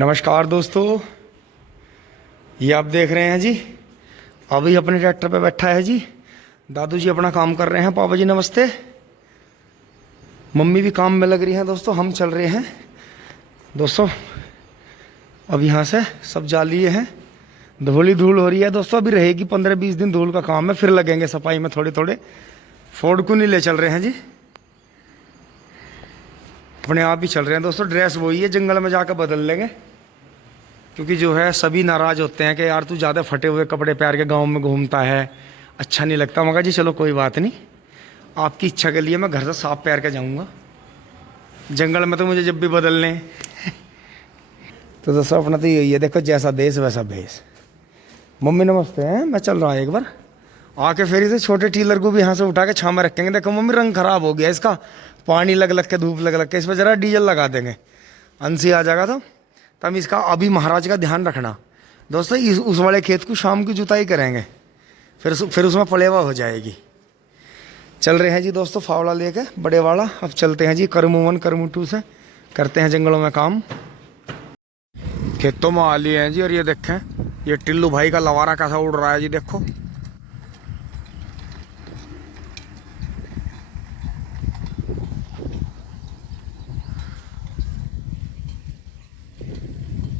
नमस्कार दोस्तों, ये आप देख रहे हैं जी, अभी अपने ट्रैक्टर पे बैठा है जी। दादू जी अपना काम कर रहे हैं। पापा जी नमस्ते। मम्मी भी काम में लग रही हैं दोस्तों। हम चल रहे हैं दोस्तों। अब यहाँ से सब जा लिए हैं। धूल हो रही है दोस्तों। अभी रहेगी 15-20 दिन धूल का काम है, फिर लगेंगे सफाई में थोड़े थोड़े। फोर्ड को नहीं ले चल रहे हैं जी, अपने आप ही चल रहे हैं दोस्तों। ड्रेस वही है, जंगल में जाकर बदल लेंगे, क्योंकि जो है सभी नाराज़ होते हैं कि यार तू ज़्यादा फटे हुए कपड़े पहन के गांव में घूमता है, अच्छा नहीं लगता। मगर जी चलो कोई बात नहीं, आपकी इच्छा के लिए मैं घर से साफ पहन के जाऊंगा। जंगल में तो मुझे जब भी बदलने तो दोस्तों अपना तो यही है, देखो जैसा देश वैसा भेष। मम्मी नमस्ते हैं, मैं चल रहा है एक बार आके फेरी से छोटे टीलर को भी यहाँ से उठा के छाँव में रखेंगे। देखो मम्मी रंग खराब हो गया इसका, पानी लग लग के धूप लग लग के। इस पर ज़रा डीजल लगा देंगे, अंसी आ जाएगा तो तब इसका। अभी महाराज का ध्यान रखना दोस्तों, उस वाले खेत को शाम की जुताई करेंगे, फिर उसमें पलेवा हो जाएगी। चल रहे हैं जी दोस्तों फावड़ा लेके बड़े वाला। अब चलते हैं जी करमू 1 करमू 2 से, करते हैं जंगलों में काम। खेतों में आ लिए हैं जी, और ये देखें ये टिल्लू भाई का लवारा कैसा उड़ रहा है जी। देखो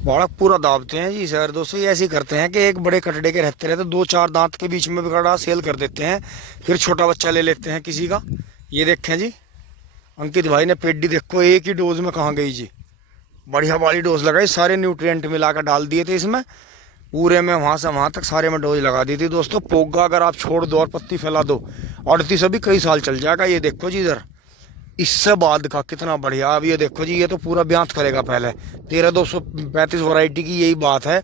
बड़ा पूरा दाबते हैं जी सर। दोस्तों ये ऐसे ही करते हैं कि एक बड़े कटड़े के रहते रहते 2-4 दांत के बीच में बिगड़ा सेल कर देते हैं, फिर छोटा बच्चा ले लेते हैं किसी का। ये देखें जी अंकित भाई ने पेड्डी देखो एक ही डोज में कहाँ गई जी। बढ़िया वाली डोज लगाई, सारे न्यूट्रिएंट मिलाकर डाल दिए थे इसमें पूरे में, वहाँ से वहाँ तक सारे में डोज लगा दी थी दोस्तों। पोगा अगर आप छोड़ दो और पत्ती फैला दो 38 अभी कई साल चल जाएगा। ये देखो जी इधर इससे बाद का कितना बढ़िया। अब ये देखो जी, ये तो पूरा ब्यांत करेगा। पहले 13235 वैरायटी की यही बात है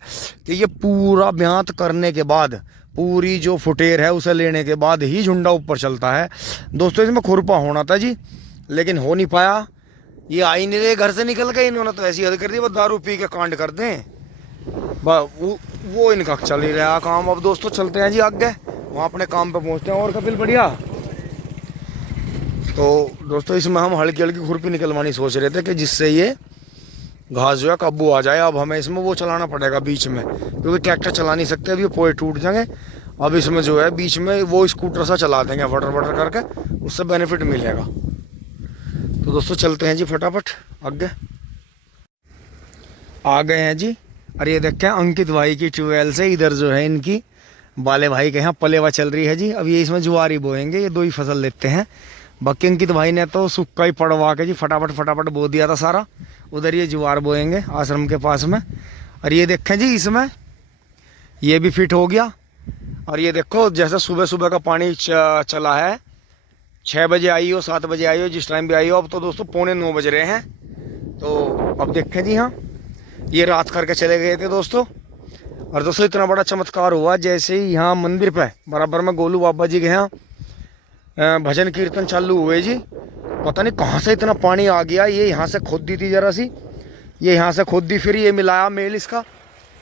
कि ये पूरा ब्यांत करने के बाद, पूरी जो फुटेर है उसे लेने के बाद ही झुंडा ऊपर चलता है दोस्तों। इसमें खुरपा होना था जी, लेकिन हो नहीं पाया। ये आ ही नहीं रहे घर से निकल गए, इन्होंने तो ऐसी हद कर दी, बस दारू पी के कांड कर दें। वो इनका चल ही रहा काम। अब दोस्तों चलते हैं जी आगे, वहाँ अपने काम पे पहुँचते हैं। और कपिल बढ़िया। तो दोस्तों इसमें हम हल्की हल्की खुरपी निकलवानी सोच रहे थे कि जिससे ये घास जो है काबू आ जाए। अब हमें इसमें वो चलाना पड़ेगा बीच में, क्योंकि ट्रैक्टर चला नहीं सकते, अभी पोए टूट जाएंगे। अब इसमें जो है बीच में वो स्कूटर सा चला देंगे वटर वटर करके, उससे बेनिफिट मिलेगा। तो दोस्तों चलते हैं जी फटाफट आगे। आ गए हैं जी, और ये देखें अंकित भाई की ट्यूबवेल से इधर जो है इनकी बाले भाई के यहाँ पलेवा चल रही है जी। अब ये इसमें ज्वारी बोएंगे, ये 2 ही फसल लेते हैं। बाकी अंकित भाई ने तो सुक्का ही पड़वा के जी फटाफट बो दिया था सारा। उधर ये ज्वार बोएंगे आश्रम के पास में। और ये देखें जी इसमें ये भी फिट हो गया। और ये देखो जैसे सुबह सुबह का पानी चला है, 6 बजे आई हो 7 बजे आई हो जिस टाइम भी आई हो। अब तो दोस्तों 8:45 बज रहे हैं। तो अब देखें जी, हाँ ये रात करके चले गए थे दोस्तों। और दोस्तों इतना बड़ा चमत्कार हुआ, जैसे ही यहाँ मंदिर पे बराबर में गोलू बाबा जी के यहाँ भजन कीर्तन चालू हुए जी, पता नहीं कहाँ से इतना पानी आ गया। ये यहाँ से खोद दी थी जरा सी, ये यहाँ से खोद दी, फिर ये मिलाया मेल इसका,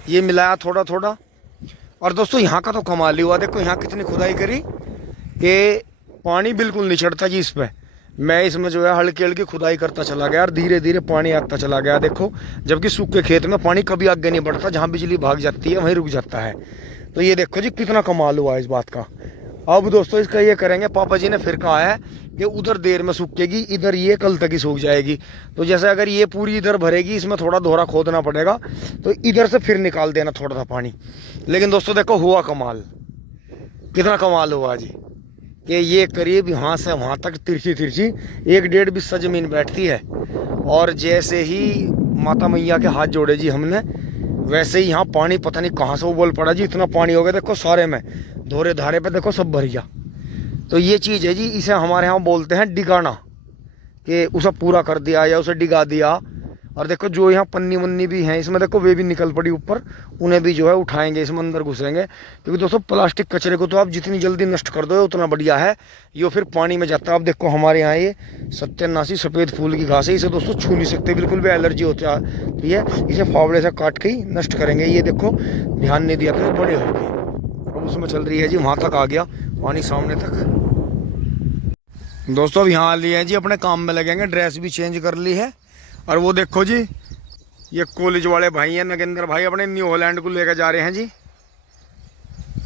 ये मिलाया थोड़ा थोड़ा। और दोस्तों यहाँ का तो कमाल ही हुआ, देखो यहाँ कितनी खुदाई करी कि पानी बिल्कुल नहीं चढ़ता जी इस पर। मैं इसमें जो है हल्की हल्की खुदाई करता चला गया और धीरे धीरे पानी आता चला गया। देखो जबकि सूखे खेत में पानी कभी आगे नहीं बढ़ता, जहाँ बिजली भाग जाती है वहीं रुक जाता है। तो ये देखो जी कितना कमाल हुआ इस बात का। अब दोस्तों इसका ये करेंगे, पापा जी ने फिर कहा है कि उधर देर में सूखेगी, इधर ये कल तक ही सूख जाएगी। तो जैसे अगर ये पूरी इधर भरेगी, इसमें थोड़ा दोहरा खोदना पड़ेगा, तो इधर से फिर निकाल देना थोड़ा सा पानी। लेकिन दोस्तों देखो हुआ कमाल, कितना कमाल हुआ जी कि ये करीब यहाँ से वहाँ तक तिरछी 1-1.5 बिस्सा जमीन बैठती है। और जैसे ही माता मैया के हाथ जोड़े जी हमने, वैसे ही यहाँ पानी पता नहीं कहाँ से उबल पड़ा जी। इतना पानी हो गया देखो सारे में, धोरे धारे पे देखो सब भर गया। तो ये चीज़ है जी, इसे हमारे यहाँ बोलते हैं डिगाना, कि उसे पूरा कर दिया या उसे डिगा दिया। और देखो जो यहाँ पन्नी वन्नी भी हैं इसमें, देखो वे भी निकल पड़ी ऊपर, उन्हें भी जो है उठाएंगे, इसमें अंदर घुसेंगे। क्योंकि दोस्तों प्लास्टिक कचरे को तो आप जितनी जल्दी नष्ट कर दो उतना बढ़िया है, ये फिर पानी में जाता है। अब देखो हमारे यहाँ ये सत्यानाशी सफ़ेद फूल की घास है, इसे दोस्तों छू नहीं सकते, बिल्कुल भी एलर्जी होती है। इसे फावड़े से काट के ही नष्ट करेंगे। ये देखो ध्यान नहीं दिया तो बड़े हो गए। अब उसमें चल रही है जी, वहाँ तक आ गया पानी सामने तक। दोस्तों अब यहाँ आ लिए हैं जी, अपने काम में लगेंगे। ड्रेस भी चेंज कर ली है। और वो देखो जी ये कॉलेज वाले भाई हैं नगेंद्र भाई, अपने न्यू हॉलैंड को लेकर जा रहे हैं जी।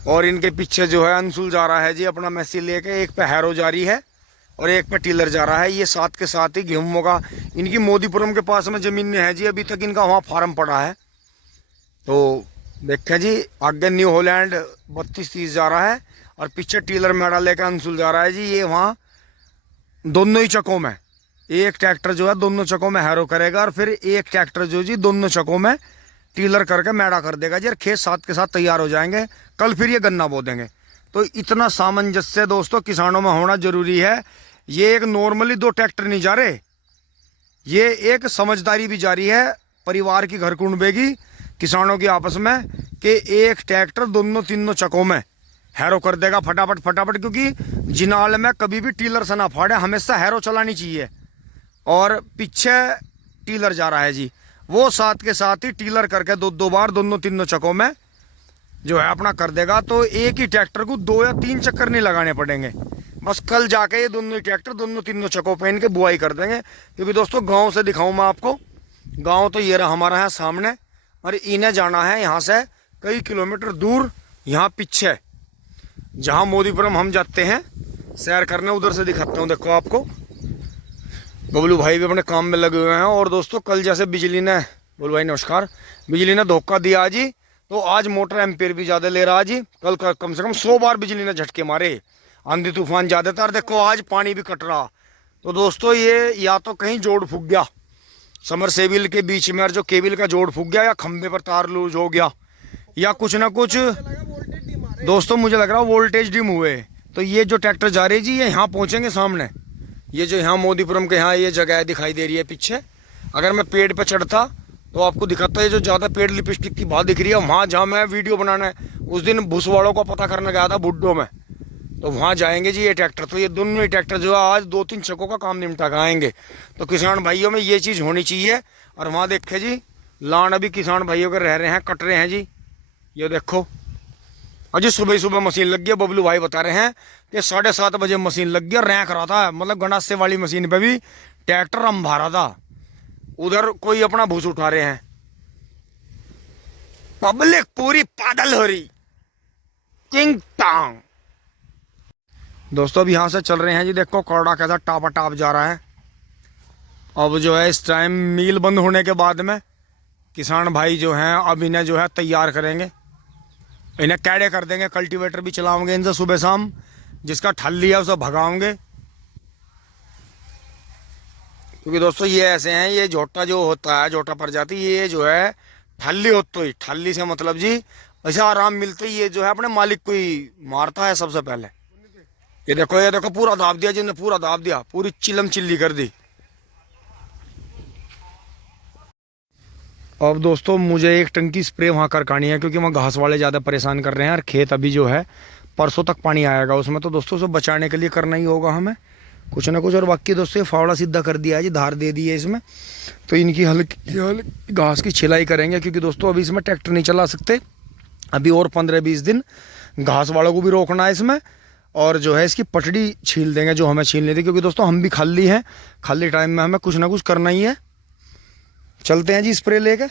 और इनके पीछे जो है अंशुल जा रहा है जी अपना मैसी लेके। एक पे हैरो जा रही है और एक पे टीलर जा रहा है। ये साथ के साथ ही गेहूं का इनकी मोदीपुरम के पास में ज़मीन है जी। अभी तक इनका वहाँ फार्म पड़ा है। तो देखें जी, आगे न्यू हॉलैंड 32-30 जा रहा है और पीछे टीलर मेड़ा लेकर अंशुल जा रहा है जी। ये वहाँ दोनों ही चकों में एक ट्रैक्टर जो है दोनों चकों में हैरो करेगा और फिर एक ट्रैक्टर जो जी दोनों चकों में टीलर करके मेड़ा कर देगा जी। और खेत साथ के साथ तैयार हो जाएंगे। कल फिर ये गन्ना बो देंगे। तो इतना सामंजस्य दोस्तों किसानों में होना जरूरी है। ये एक नॉर्मली 2 ट्रैक्टर नहीं जा रहे, ये एक समझदारी भी जारी है परिवार की घर कुंडबेगी किसानों की आपस में कि एक ट्रैक्टर दोनों तीनों चकों में हैरो कर देगा फटाफट फटाफट। क्योंकि जिनाल में कभी भी टीलर से ना फाड़े, हमेशा हैरो चलानी चाहिए। और पीछे टीलर जा रहा है जी, वो साथ के साथ ही टीलर करके 2-2 बार दोनों तीनों चकों में जो है अपना कर देगा। तो एक ही ट्रैक्टर को 2 या 3 चक्कर नहीं लगाने पड़ेंगे। बस कल जाके ये दोनों ही ट्रैक्टर दोनों तीनों चकों पे इनके बुआई कर देंगे। क्योंकि दोस्तों गांव से दिखाऊं मैं आपको, गांव तो ये रहा हमारा है सामने, और इन्हें जाना है यहाँ से कई किलोमीटर दूर। यहाँ पीछे जहाँ मोदीपुरम हम जाते हैं सैर करने, उधर से दिखाता हूँ। देखो आपको बबलू भाई भी अपने काम में लगे हुए हैं। और दोस्तों कल जैसे बिजली ने, बबलू भाई नमस्कार, बिजली ने धोखा दिया जी, तो आज मोटर एम्पेयर भी ज़्यादा ले रहा जी। कल कम से कम 100 बार बिजली ने झटके मारे, आंधी तूफान ज़्यादातर। देखो आज पानी भी कट रहा। तो दोस्तों ये या तो कहीं जोड़ फूक गया समर सेबिल के बीच में, और जो केबल का जोड़ फूक गया, या खंभे पर तार लूज हो गया, या कुछ ना कुछ दोस्तों मुझे लग रहा है वोल्टेज डिम हुए। तो ये जो ट्रैक्टर जा रही जी ये यहाँ पहुँचेंगे सामने। ये जो यहाँ मोदीपुरम के यहाँ ये जगह दिखाई दे रही है पीछे, अगर मैं पेड़ पे चढ़ता तो आपको दिखाता है। जो ज़्यादा पेड़ लिपस्टिक की बात दिख रही है, वहाँ जहाँ मैं वीडियो बनाना है, उस दिन भूसवाड़ों का पता करने गया था बुड्डो में, तो वहाँ जाएंगे जी ये ट्रैक्टर। तो ये दोनों ही ट्रैक्टर जो है आज 2-3 चकों का काम निपटा के आएंगे। तो किसान भाइयों में ये चीज़ होनी चाहिए। और वहाँ देखे जी लान अभी किसान भाइयों के रह रहे हैं, कट रहे हैं जी। ये देखो अजी सुबह सुबह मशीन लग गई। बबलू भाई बता रहे हैं कि 7:30 बजे मशीन लग गया, रैंक रहा था। मतलब गंडासे वाली मशीन पे भी ट्रैक्टर अंभा रहा था। उधर कोई अपना भूस उठा रहे हैं। पब्लिक पूरी पागल हो रही, किंग टांग। दोस्तों अब यहाँ से चल रहे हैं जी। देखो कौड़ा कैसा टापा टाप जा रहा है। अब जो है इस टाइम मील बंद होने के बाद में किसान भाई जो हैं अब इन्हें जो है तैयार करेंगे, इन्हें कैडे कर देंगे। कल्टीवेटर भी चलाओगे इनसे सुबह शाम, जिसका ठल्ली है उसे भगाओगे। क्योंकि दोस्तों ये ऐसे हैं, ये झोटा जो होता है, झोटा प्रजाति, ये जो है ठल्ली होती है। ठल्ली से मतलब जी ऐसा आराम मिलते ही ये जो है अपने मालिक को ही मारता है सबसे पहले। ये देखो पूरा दाब दिया जिन्हें, पूरा दाब दिया, पूरी चिलम चिल्ली कर दी। अब दोस्तों मुझे एक टंकी स्प्रे वहाँ करवानी है, क्योंकि वहाँ घास वाले ज़्यादा परेशान कर रहे हैं। और खेत अभी जो है परसों तक पानी आएगा उसमें, तो दोस्तों उसे बचाने के लिए करना ही होगा हमें कुछ ना कुछ। और बाकी दोस्तों ये फावड़ा सीधा कर दिया है जी, धार दे दी है इसमें। तो इनकी हल्की घास की छिलाई करेंगे, क्योंकि दोस्तों अभी इसमें ट्रैक्टर नहीं चला सकते। अभी और 15-20 दिन घास वालों को भी रोकना है इसमें। और जो है इसकी पटड़ी छील देंगे जो हमें छीलनी थी, क्योंकि दोस्तों हम भी खाली हैं। खाली टाइम में हमें कुछ ना कुछ करना ही है। चलते हैं जी स्प्रे लेके।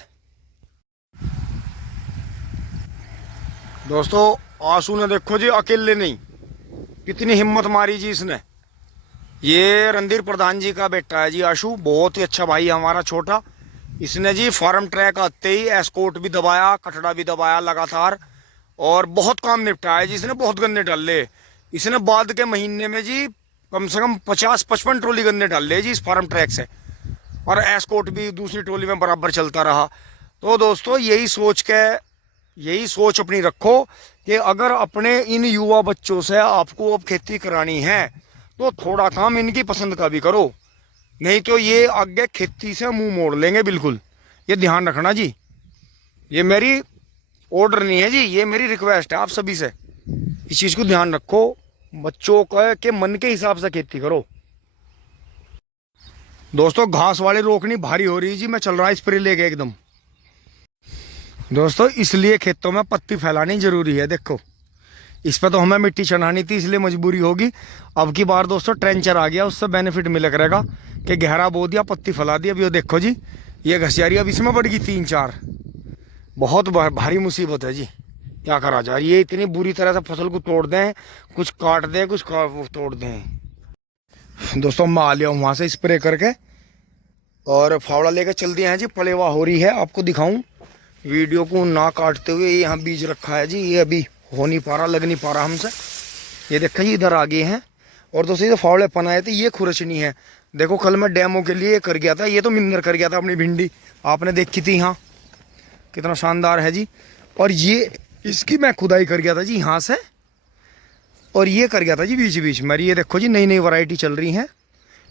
दोस्तों आंसू ने देखो जी अकेले नहीं, कितनी हिम्मत मारी जी इसने। ये रणधीर प्रधान जी का बेटा है जी आशु, बहुत ही अच्छा भाई हमारा छोटा। इसने जी फार्म ट्रैक आते ही एस्कोर्ट भी दबाया, कटड़ा भी दबाया लगातार, और बहुत काम निपटाया जी इसने। बहुत गन्ने डाले इसने। बाद के महीने में जी कम से कम 50-55 ट्रॉली गन्ने डाल ले जी इस फार्म ट्रैक से। और एस्कोर्ट भी दूसरी ट्रॉली में बराबर चलता रहा। तो दोस्तों यही सोच अपनी रखो कि अगर अपने इन युवा बच्चों से आपको अब खेती करानी है तो थोड़ा काम इनकी पसंद का भी करो, नहीं तो ये आगे खेती से मुंह मोड़ लेंगे बिल्कुल। ये ध्यान रखना जी, ये मेरी ऑर्डर नहीं है जी, ये मेरी रिक्वेस्ट है आप सभी से। इस चीज़ को ध्यान रखो, बच्चों के मन के हिसाब से खेती करो। दोस्तों घास वाली रोकनी भारी हो रही है जी, मैं चल रहा है स्प्रे लेके एकदम। दोस्तों इसलिए खेतों में पत्ती फैलानी जरूरी है। देखो इस पर तो हमें मिट्टी चढ़ानी थी, इसलिए मजबूरी होगी। अब की बार दोस्तों ट्रेंचर आ गया, उससे बेनिफिट मिले करेगा कि गहरा बो दिया, पत्ती फैला दी। अब ये देखो जी ये घसियारी अब इसमें बढ़ गई 3-4। बहुत भारी मुसीबत है जी, क्या करा जाए। ये इतनी बुरी तरह से फसल को तोड़ दें, कुछ काट दें, कुछ तोड़ दें। दोस्तों मैं आ लिया हूँ वहाँ से स्प्रे करके और फावड़ा लेकर चल दिए हैं जी। पलेवा हो रही है, आपको दिखाऊं वीडियो को ना काटते हुए। ये यहाँ बीज रखा है जी, ये अभी हो नहीं पा रहा, लग नहीं पा रहा हमसे। ये देखा जी इधर आ गए हैं। और दोस्तों ये फावड़े पनाए थे, ये खुरचनी है। देखो कल मैं डेमो के लिए कर गया था, ये तो मिंदर कर गया था अपनी भिंडी, आपने देखी थी यहाँ, कितना शानदार है जी। और ये इसकी मैं खुदाई कर गया था जी यहाँ से, और ये कर गया था जी बीच बीच में। ये देखो जी नई नई वैरायटी चल रही हैं।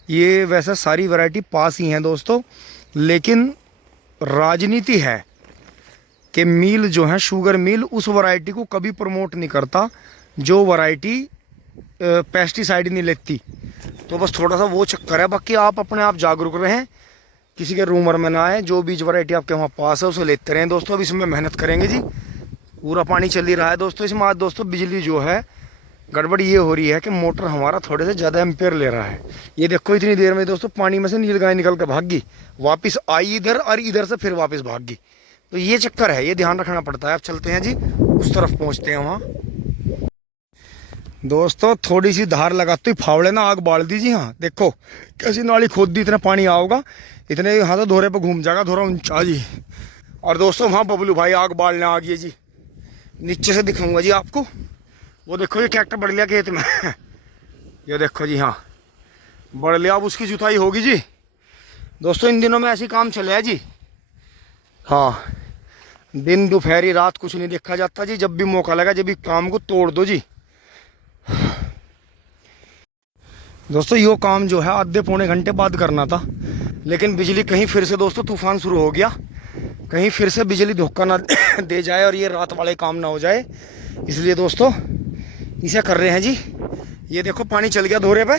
ये वैसे सारी वैरायटी पास ही हैं दोस्तों, लेकिन राजनीति है कि मिल जो है, शुगर मिल, उस वैरायटी को कभी प्रमोट नहीं करता जो वैरायटी पेस्टिसाइड नहीं लेती। तो बस थोड़ा सा वो चक्कर है। बाकी आप अपने आप जागरूक रहें, किसी के रूमर में ना आए। जो बीज वैरायटी आपके वहाँ पास है उसे लेते रहें दोस्तों। अब इसमें मेहनत करेंगे जी, पूरा पानी चल ही रहा है दोस्तों इसमें। आज दोस्तों बिजली जो है, गड़बड़ ये हो रही है कि मोटर हमारा थोड़े से ज़्यादा एम्पेयर ले रहा है। ये देखो इतनी देर में दोस्तों पानी में से नील गाय निकल कर भाग गई, वापस आई इधर, और इधर से फिर वापस भाग गई। तो ये चक्कर है, ये ध्यान रखना पड़ता है। अब चलते हैं जी, उस तरफ पहुँचते हैं वहाँ। दोस्तों थोड़ी सी धार लगाते ही फावड़े ना आग बाल दीजिए। हाँ देखो कैसी नाली खोद दी, इतना पानी आओगा, इतने यहाँ तो धोरे पे घूम जाएगा, धोरा ऊंचा जी। और दोस्तों वहाँ बबलू भाई आग बालने आ गई जी, नीचे से दिखाऊंगा जी आपको। वो देखो ये ट्रैक्टर बढ़ लिया खेत में ये देखो जी, हाँ बढ़ लिया, अब उसकी जुताई होगी जी। दोस्तों इन दिनों में ऐसी काम चले है जी। हाँ दिन दोपहरी रात कुछ नहीं देखा जाता जी, जब भी मौका लगा जब भी काम को तोड़ दो जी। दोस्तों यो काम जो है आधे पौने घंटे बाद करना था, लेकिन बिजली कहीं फिर से दोस्तों तूफान शुरू हो गया, कहीं फिर से बिजली धोखा ना दे जाए और ये रात वाले काम ना हो जाए, इसलिए दोस्तों इसे कर रहे हैं जी। ये देखो पानी चल गया धोरे पे,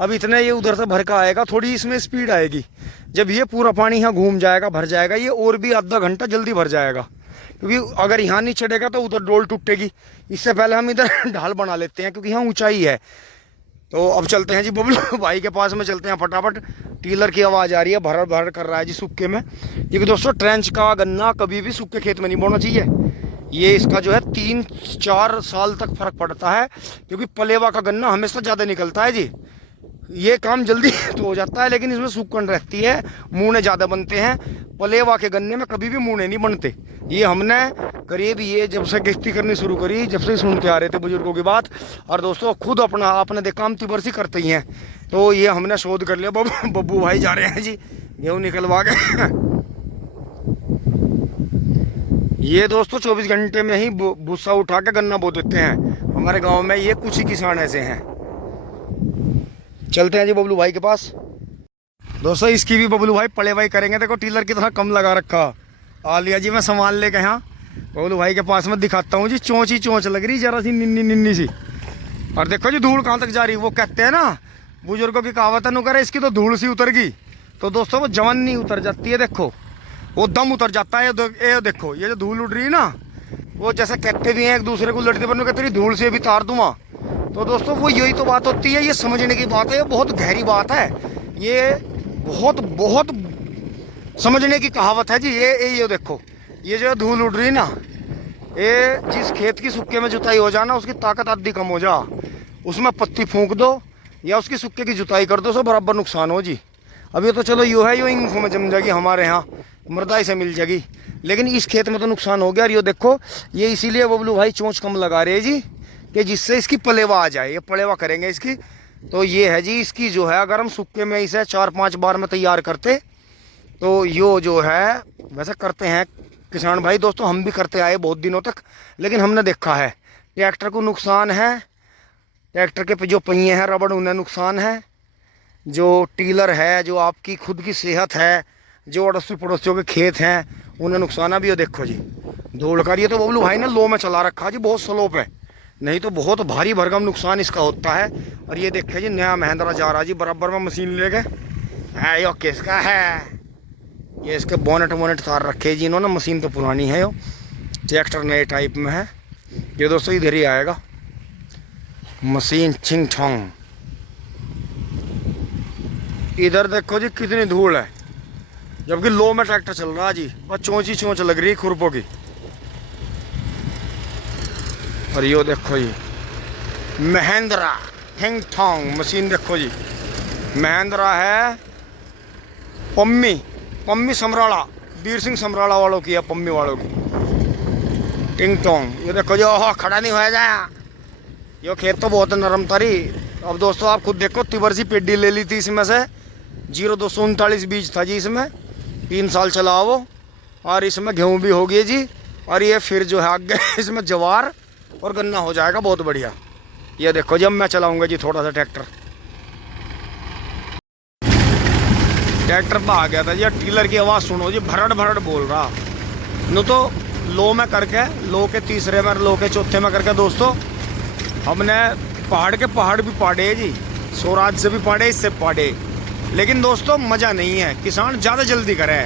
अब इतने ये उधर से भर का आएगा, थोड़ी इसमें स्पीड आएगी। जब ये पूरा पानी यहाँ घूम जाएगा, भर जाएगा, ये और भी आधा घंटा जल्दी भर जाएगा, क्योंकि अगर यहाँ नहीं चढ़ेगा तो उधर डोल टूटेगी। इससे पहले हम इधर ढाल बना लेते हैं, क्योंकि यहाँ ऊंचाई है। तो अब चलते हैं जी बबलू भाई के पास में, चलते हैं फटाफट। टीलर की आवाज़ आ रही है, भर भर कर रहा है जी सूखे में, क्योंकि दोस्तों ट्रेंच का गन्ना कभी भी सूखे खेत में नहीं बोना चाहिए। ये इसका जो है 3-4 साल तक फर्क पड़ता है, क्योंकि पलेवा का गन्ना हमेशा ज़्यादा निकलता है जी। ये काम जल्दी तो हो जाता है, लेकिन इसमें सूखन रहती है, मूने ज़्यादा बनते हैं। पलेवा के गन्ने में कभी भी मूने नहीं बनते। ये हमने करीब ये जब से किश्ती करनी शुरू करी, जब से सुनते आ रहे थे बुजुर्गों की बात, और दोस्तों खुद अपना आपने देखा हम तिबरसी करते ही हैं, तो ये हमने शोध कर लिया। बब्बू भाई जा रहे हैं जी गेहूँ निकलवा के ये दोस्तों 24 घंटे में ही भूसा उठा के गन्ना बो देते हैं हमारे गाँव में। ये कुछ ही किसान ऐसे हैं। चलते हैं जी बबलू भाई के पास। दोस्तों इसकी भी बबलू भाई पलेवाई करेंगे। देखो टीलर कितना कम लगा रखा, आ लिया जी मैं सामान लेके यहाँ बबलू भाई के पास में, दिखाता हूँ जी। चोंच ही चोंच लग रही, जरा सी निन्नी निन्नी सी। और देखो जी धूल कहाँ तक जा रही, वो कहते हैं ना बुजुर्गों की कहावत है, करे इसकी तो धूल सी उतर गई। तो दोस्तों वो जवन नहीं उतर जाती है, देखो वो दम उतर जाता है। ये देखो ये जो धूल उड़ रही है ना, वो जैसे कहते भी हैं एक दूसरे को लड़ते बनने, तेरी धूल से भी तार दूंगा। तो दोस्तों वो यही तो बात होती है, ये समझने की बात है, ये बहुत गहरी बात है, ये बहुत बहुत समझने की कहावत है जी। ये देखो ये जो धूल उड़ रही ना, ये जिस खेत की सूखे में जुताई हो जाना, उसकी ताकत आधी कम हो जा, उसमें पत्ती फूंक दो या उसकी सूखे की जुताई कर दो, सब बराबर नुकसान हो जी। अब ये तो चलो यो है, यो इंक में जम जाएगी, हमारे यहाँ मृदाई से मिल जाएगी, लेकिन इस खेत में तो नुकसान हो गया। और ये देखो ये इसीलिए बबलू भाई चोंच कम लगा रहे हैं जी, कि जिससे इसकी पलेवा आ जाए। ये पलेवा करेंगे इसकी। तो ये है जी इसकी जो है, अगर हम सूखे में इसे 4-5 बार में तैयार करते तो यो जो है, वैसे करते हैं किसान भाई दोस्तों, हम भी करते आए बहुत दिनों तक, लेकिन हमने देखा है ट्रैक्टर को नुकसान है, ट्रैक्टर के जो पहिए हैं रबड़ उन्हें नुकसान है, जो टीलर है, जो आपकी खुद की सेहत है, जो अड़ोसी पड़ोसियों के खेत हैं उन्हें नुकसान है। भी ये देखो जी धूल का, ये तो बबलू भाई ने लो में चला रखा जी, बहुत स्लो पे, नहीं तो बहुत भारी भरकम नुकसान इसका होता है। और ये देखे जी नया महिंद्रा जा रहा जी बराबर में मशीन लेके, है यो किसका है, ये इसके बोनेट वोनेट तार रखे जी इन्होंने, मशीन तो पुरानी है, यो ट्रैक्टर नए टाइप में है। ये दोस्तों इधर ही आएगा मशीन, छिंग छोंग। इधर देखो जी कितनी धूल है, जबकि लो में ट्रैक्टर चल रहा है जी, बस चोंच ही चोंच लग रही है खुरपों की। और यो देखो जी महिंद्रा हिंगथोंग मशीन देखो जी, महिंद्रा है पम्मी, पम्मी समराला, वीर सिंह समराला वालों की है, पम्मी वालों की टिंग टोंग। ये देखो जो खड़ा नहीं हो जाए, यो खेत तो बहुत नरम तरी। अब दोस्तों आप खुद देखो, तिबर सी पेडी ले ली थी इसमें से, 0239 बीज था जी इसमें, 3 साल चला वो। और इसमें गेहूँ भी हो गई जी, और ये फिर जो है आगे इसमें जवार और गन्ना हो जाएगा बहुत बढ़िया। ये देखो जब मैं चलाऊंगा जी थोड़ा सा ट्रैक्टर पर आ गया था जी। टीलर की आवाज़ सुनो जी, भरड़ भरड़ बोल रहा। न तो लो में करके, लो के तीसरे में, लो के चौथे में करके दोस्तों हमने पहाड़ के पहाड़ भी पाड़े जी, स्वराज से भी पाड़े, इससे पाड़े। लेकिन दोस्तों मज़ा नहीं है, किसान ज़्यादा जल्दी करे,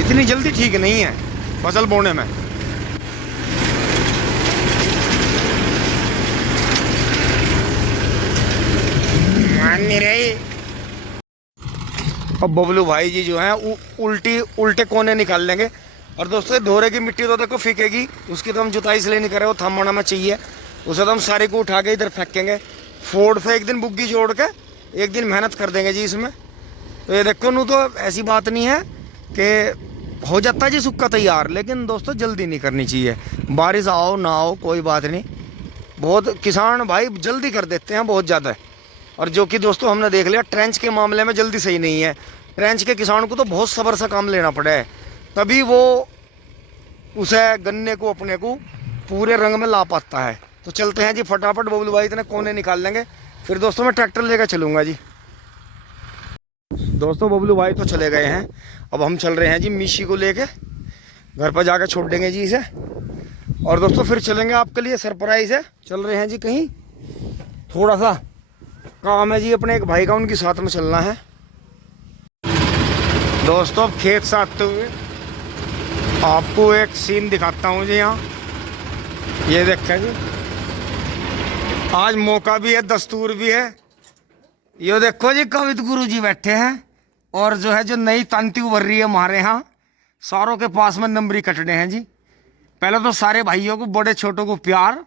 इतनी जल्दी ठीक नहीं है फसल बोने में। मान नहीं रही। अब बबलू भाई जी जो हैं उल्टे कोने निकाल लेंगे। और दोस्तों धोरे की मिट्टी तो देखो फेंकेगी, उसकी तो हम जुताई इसलिए नहीं कर रहे, वो थमाना में चाहिए, उसे तो हम सारे को उठा के इधर फेंकेंगे। फोर्ड से एक दिन बुग्गी जोड़ के एक दिन मेहनत कर देंगे जी इसमें। तो ये देखो नू, तो ऐसी बात नहीं है कि हो जाता है जी सुक्का तैयार, लेकिन दोस्तों जल्दी नहीं करनी चाहिए। बारिश आओ ना आओ कोई बात नहीं, बहुत किसान भाई जल्दी कर देते हैं बहुत ज़्यादा। और जो कि दोस्तों हमने देख लिया ट्रेंच के मामले में जल्दी सही नहीं है। ट्रेंच के किसान को तो बहुत सब्र से काम लेना पड़ा है, तभी वो उसे गन्ने को अपने को पूरे रंग में ला पाता है। तो चलते हैं जी फटाफट, बबलू भाई इतने कोने निकाल लेंगे, फिर दोस्तों मैं ट्रैक्टर लेकर चलूँगा जी। दोस्तों बबलू भाई तो चले गए हैं, अब हम चल रहे हैं जी मीशी को लेके, घर पर जाकर छोड़ देंगे जी इसे। और दोस्तों फिर चलेंगे आपके लिए सरप्राइज है, चल रहे हैं जी कहीं, थोड़ा सा काम है जी अपने एक भाई का, उनके साथ में चलना है। दोस्तों खेत से आते हुए आपको एक सीन दिखाता हूँ जी। यहाँ ये देखें जी, आज मौका भी है, दस्तूर भी है। ये देखो जी कवित गुरु जी बैठे हैं, और जो है जो नई तांती उभर रही है हमारे यहाँ, सारों के पास में नंबरी कटने हैं जी। पहले तो सारे भाइयों को, बड़े छोटों को प्यार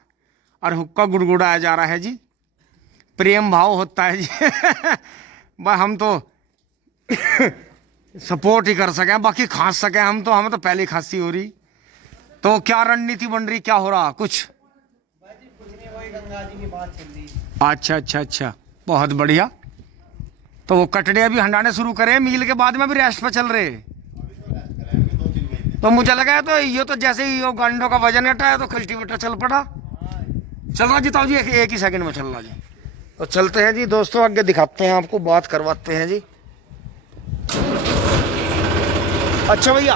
और हुक्का गुड़गुड़ाया जा रहा है जी, प्रेम भाव होता है जी। भाई हम तो सपोर्ट ही कर सकें, बाकी खांस सकें हम तो, हमें तो पहले खांसी हो रही। तो क्या रणनीति बन रही, क्या हो रहा कुछ? अच्छा अच्छा अच्छा, बहुत बढ़िया। तो वो कटड़े अभी हंडाने शुरू करे, मील के बाद में भी रेस्ट पे चल रहे। तो मुझे लगा तो ये तो जैसे ही गांडों का वजन हटाया तो कल्टीवेटर चल पड़ा। चल रहा जी ताऊ जी, एक ही सेकंड में चल रहा जी। तो चलते हैं जी दोस्तों, आगे दिखाते हैं आपको, बात करवाते हैं जी। अच्छा भैया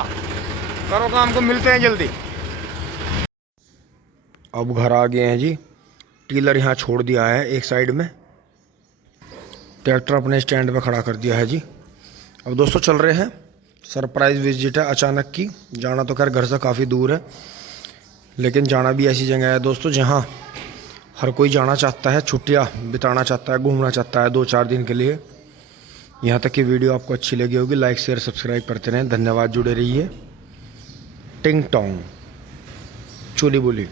करो काम को, मिलते हैं जल्दी। अब घर आ गए हैं जी, टीलर यहाँ छोड़ दिया है एक साइड में, ट्रैक्टर अपने स्टैंड पे खड़ा कर दिया है जी। अब दोस्तों चल रहे हैं, सरप्राइज विजिट है अचानक की। जाना तो खैर घर से काफ़ी दूर है, लेकिन जाना भी ऐसी जगह है दोस्तों जहाँ हर कोई जाना चाहता है, छुट्टियाँ बिताना चाहता है, घूमना चाहता है 2-4 दिन के लिए। यहाँ तक की वीडियो आपको अच्छी लगी होगी, लाइक शेयर सब्सक्राइब करते रहें। धन्यवाद, जुड़े रहिए। टिंग टोंग चोली बोली।